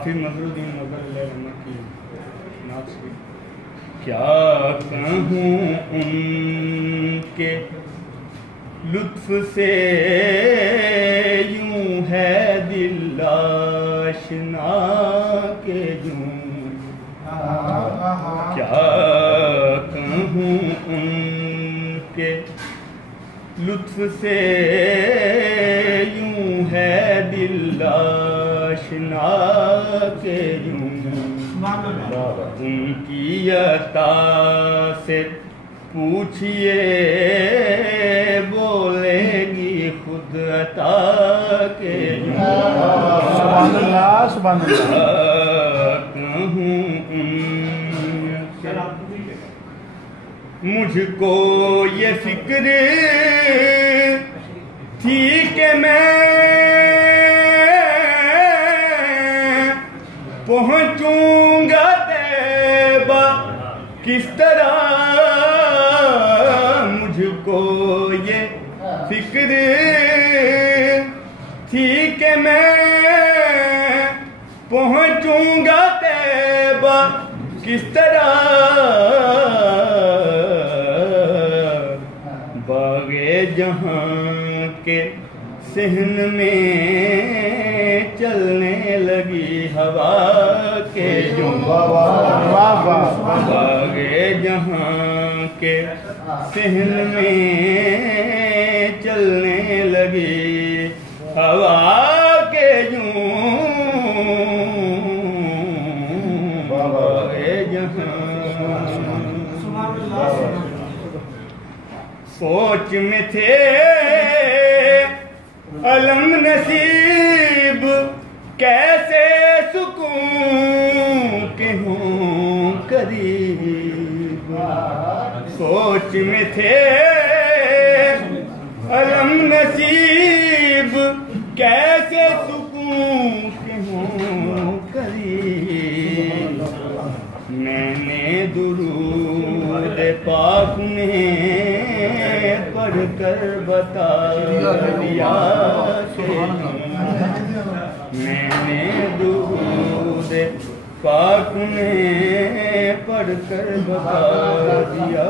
حافظ نظر الدین نظر علیہ رحمۃ کی نعت سے کیا کہوں ان کے لطف سے یوں ہے دل آشنا کے یوں کیا کہوں ان کے لطف سے یوں ہے دل آشنا کے یوں ان کی عطا سے پوچھئے بولے گی خود عطا کے یوں سبحان اللہ سبحان اللہ کہوں مجھ کو یہ فکر تھی کہ میں پہنچوں گا طیبہ کس طرح مجھ کو یہ فکر تھی کہ میں پہنچوں گا طیبہ کس طرح باغ جہاں کے صحن میں چلنے لگی ہوا کے یوں باغ جہاں کے صحن میں چلنے لگی ہوا کے یوں باغ جہاں سوچ میں تھے علم نصیب کیسے سکون کے ہوں قریب سوچ میں تھے علم نصیب کیسے سکون کے ہوں قریب میں نے درود پاک میں پڑھ کر بتا دیا میں نے درود پاک میں پڑھ کر بتا دیا